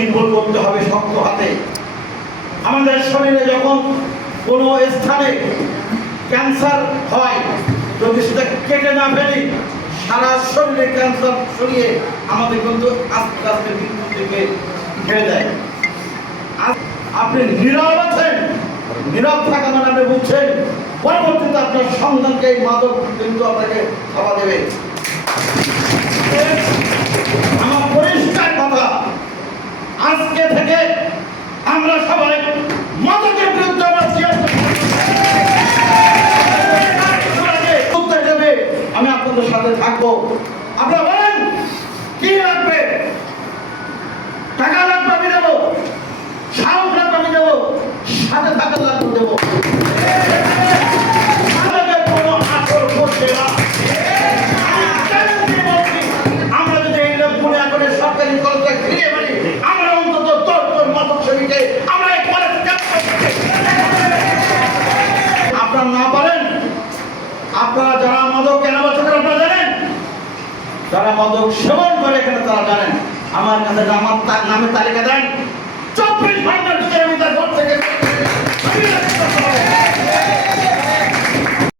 নির্মূল করতে হবে শক্ত হাতে। আমাদের শরীরে যখন কোনো স্থানে ক্যান্সার হয়, যদি সেটা কেটে না ফেলি, সারা শরীরে ক্যান্সার ছড়িয়ে আমাদের কিন্তু আস্তে আস্তে মৃত্যু থেকে ঘিরে দেয়। আপনি নীরব আছেন, নীরব থাকা মানে আপনি বুঝছেন পরবর্তীতে আপনার সন্তানকে এই মাদক কিন্তু আপনাকে খাওয়া দেবে। আমার পরিষ্কার কথা, আজকে থেকে আমরা সবাই মাদকের বিরুদ্ধে আমি আপনাদের সাথে থাকবো। আপনারা বলেন কি লাগবে? টাকা লাগবে আমি দেবো, সাহস লাগবে আমি দেবো, সাথে থাকার লাগবে দেবো। কোনো আসর করছে না। আমরা যদি এই লোক মনে করে সরকারি কলেজে ফিরে বলি, আমরা অন্তত 10 জন মাদক শ্রমিককে আমরা এই কলেজ আপনারা না পারেন। আপনারা যারা মাদক কেন বছর আপনারা জানেন, যারা মাদক সেবন করে এখানে তারা জানেন। আমার কাছে আমার নামের তালিকা দেন,